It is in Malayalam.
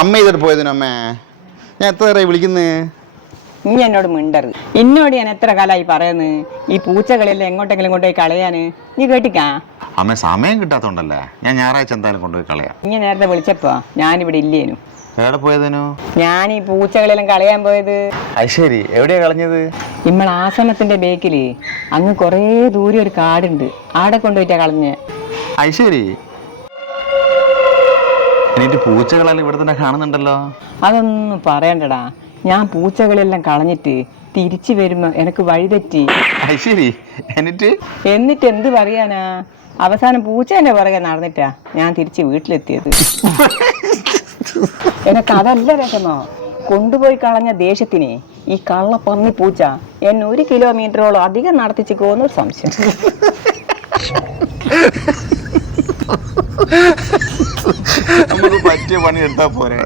അമ്മ ചെയ്തിട്ട് പോയതിനു അമ്മേ ഞാൻ എത്ര നേരമായി വിളിക്കുന്നേ? നീ എന്നോട് മിണ്ടരുത്. എന്നോട് ഞാൻ എത്ര കാലമായി പറയുന്നു ഈ പൂച്ചകളെല്ലാം എങ്ങോട്ടെങ്കിലും കൊണ്ടുപോയി കളയാന്. നീ കേട്ടിക്കാ? അമ്മ സമയം കിട്ടാത്തോണ്ടല്ലേ, ഞാൻ ഞായറാഴ്ച എന്തായാലും കൊണ്ടുപോയി കളയാം. നീ നേരത്തെ വിളിച്ചപ്പോ ഞാനിവിടെ ഇല്ലേനു. എവിടെ പോയതിനു? ഞാൻ ഈ പൂച്ചകളെല്ലാം കളയാൻ പോയത്. അത് ശരി, എവിടെയാ കളഞ്ഞത്? നമ്മൾ ആശ്രമത്തിന്റെ ബേക്കില് അങ്ങ് കുറേ ദൂരെ ഒരു കാടുണ്ട്, ആടെ കൊണ്ടുപോയിട്ടാ കളഞ്ഞ്. അത് ശരി. എന്നിട്ട് പൂച്ചകളെല്ലാം ഇവിടെ തന്നെ കാണുന്നുണ്ടല്ലോ. അതൊന്നും പറയണ്ടടാ, ഞാൻ പൂച്ചകളെല്ലാം കളഞ്ഞിട്ട് തിരിച്ചു വരുമ്പോ എനിക്ക് വഴിതെറ്റി. അത് ശരി. എന്നിട്ട് എന്ത് പറയാനാ, അവസാനം പൂച്ചേന്റെ പുറകെ നടന്നിട്ടാ ഞാൻ തിരിച്ച് വീട്ടിലെത്തിയത്. എനക്ക് അതല്ല രസമോ, കൊണ്ടുപോയി കളഞ്ഞ ദേഷ്യത്തിന് ഈ കള്ളപ്പന്നി പൂച്ച എന്നെ 1 കിലോമീറ്ററോളം അധികം നടത്തിച്ചിക്കോന്നൊരു സംശയം. നമുക്ക് പറ്റിയ പണി എടുത്താ പോരെ.